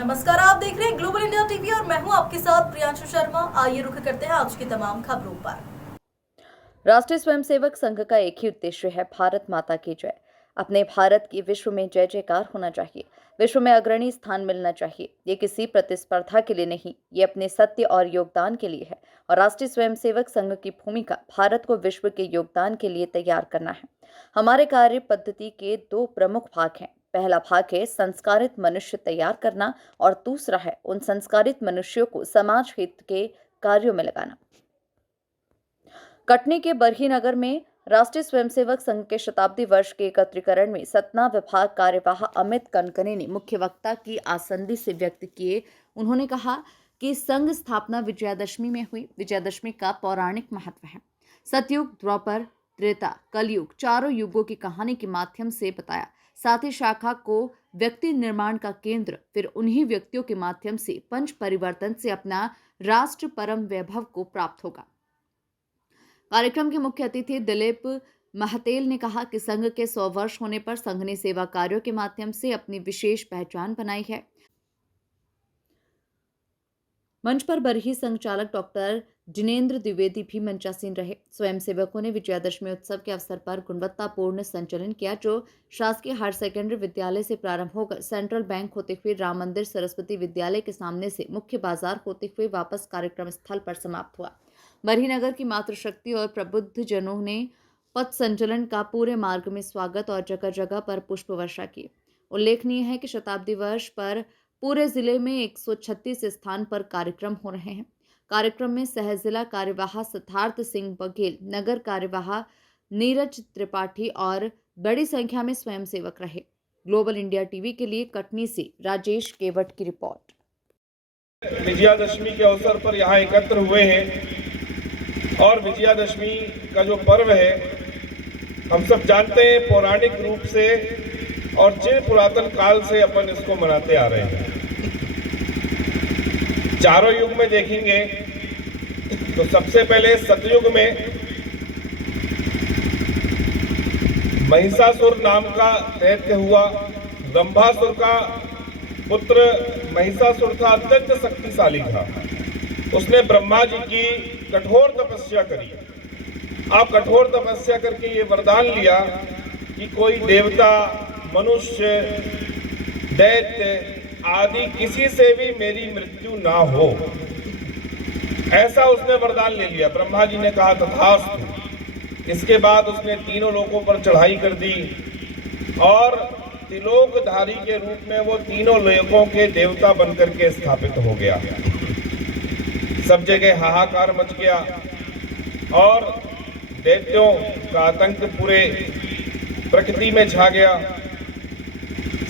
नमस्कार, आप देख रहे हैं ग्लोबल इंडिया टीवी और मैं हूं आपके साथ प्रियांशु शर्मा। आइए रुख करते हैं आज की तमाम खबरों पर। राष्ट्रीय स्वयंसेवक संघ का एक ही उद्देश्य है, भारत माता की जय। अपने भारत की विश्व में जय जयकार होना चाहिए, विश्व में अग्रणी स्थान मिलना चाहिए। ये किसी प्रतिस्पर्धा के लिए नहीं, ये अपने सत्य और योगदान के लिए है। और राष्ट्रीय स्वयंसेवक संघ की भूमिका भारत को विश्व के योगदान के लिए तैयार करना है। हमारे कार्य पद्धति के दो प्रमुख भाग हैं। पहला भाग है संस्कारित मनुष्य तैयार करना और दूसरा है उन संस्कारित मनुष्यों को समाज हित के कार्यों में लगाना। कटनी के बरही नगर में राष्ट्रीय स्वयंसेवक संघ के शताब्दी वर्ष के एकत्रीकरण में सतना विभाग कार्यवाह अमित कनकने ने मुख्य वक्ता की आसंदी से व्यक्त किए। उन्होंने कहा कि संघ स्थापना विजयादशमी में हुई। विजयादशमी का पौराणिक महत्व है। सतयुग, द्वापर, त्रेता, कलयुग चारों युगों की कहानी के माध्यम से बताया। साथ ही शाखा को व्यक्ति निर्माण का केंद्र, फिर उन्हीं व्यक्तियों के माध्यम से पंच परिवर्तन से अपना राष्ट्र परम वैभव को प्राप्त होगा। कार्यक्रम के मुख्य अतिथि दिलीप महतेल ने कहा कि संघ के 100 वर्ष होने पर संघ ने सेवा कार्यों के माध्यम से अपनी विशेष पहचान बनाई है। मंच पर बरही संचालक डॉक्टर जिनेंद्र द्विवेदी भी मंचासीन रहे। स्वयंसेवकों ने विजयादशमी उत्सव के अवसर पर गुणवत्तापूर्ण संचालन किया, जो शासकीय हायर सेकेंडरी विद्यालय से प्रारंभ होकर सेंट्रल बैंक होते हुए राम मंदिर सरस्वती विद्यालय के सामने से मुख्य बाजार होते हुए वापस कार्यक्रम स्थल पर समाप्त हुआ। बरही नगर की मातृशक्ति और प्रबुद्ध जनों ने पथ संचलन का पूरे मार्ग में स्वागत और जगह जगह पर पुष्प वर्षा की। उल्लेखनीय है कि शताब्दी वर्ष पर पूरे जिले में 136 स्थान पर कार्यक्रम हो रहे हैं। कार्यक्रम में सह जिला कार्यवाह सिद्धार्थ सिंह बघेल, नगर कार्यवाह नीरज त्रिपाठी और बड़ी संख्या में स्वयंसेवक रहे। ग्लोबल इंडिया टीवी के लिए कटनी से राजेश केवट की रिपोर्ट। विजयादशमी के अवसर पर यहाँ एकत्र हुए हैं और विजयादशमी का जो पर्व है, हम सब जानते हैं पौराणिक रूप से और चिर पुरातन काल से अपन इसको मनाते आ रहे हैं। चारों युग में देखेंगे तो सबसे पहले सतयुग में महिषासुर नाम का दैत्य हुआ। ब्रह्मासुर का पुत्र महिषासुर था, अत्यंत शक्तिशाली था। उसने ब्रह्मा जी की कठोर तपस्या करी। आप कठोर तपस्या करके ये वरदान लिया कि कोई देवता, मनुष्य, दैत्य आदि किसी से भी मेरी मृत्यु ना हो, ऐसा उसने वरदान ले लिया। ब्रह्मा जी ने कहा तथास्तु। इसके बाद उसने तीनों लोकों पर चढ़ाई कर दी और त्रिलोकधारी के रूप में वो तीनों लोकों के देवता बनकर के स्थापित हो गया। सब जगह हाहाकार मच गया और दैत्यों का आतंक पूरे प्रकृति में छा गया।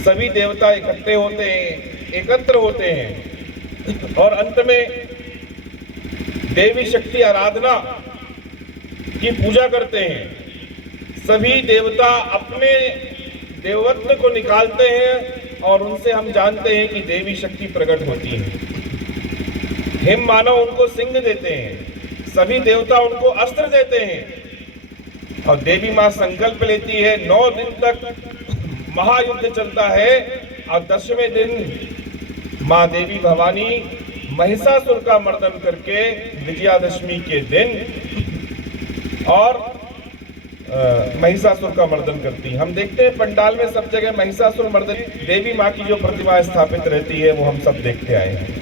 सभी देवता इकट्ठे होते हैं, एकत्र होते हैं और अंत में देवी शक्ति आराधना की पूजा करते हैं। सभी देवता अपने देवत्व को निकालते हैं और उनसे हम जानते हैं कि देवी शक्ति प्रकट होती है। हिम मानव उनको सिंह देते हैं, सभी देवता उनको अस्त्र देते हैं और देवी माँ संकल्प लेती है। 9 दिन तक महायुद्ध चलता है और 10वें दिन माँ देवी भवानी महिषासुर का मर्दन करके विजयादशमी के दिन और महिषासुर का मर्दन करती। हम देखते हैं पंडाल में सब जगह महिषासुर मर्दन देवी माँ की जो प्रतिमा स्थापित रहती है, वो हम सब देखते आए हैं।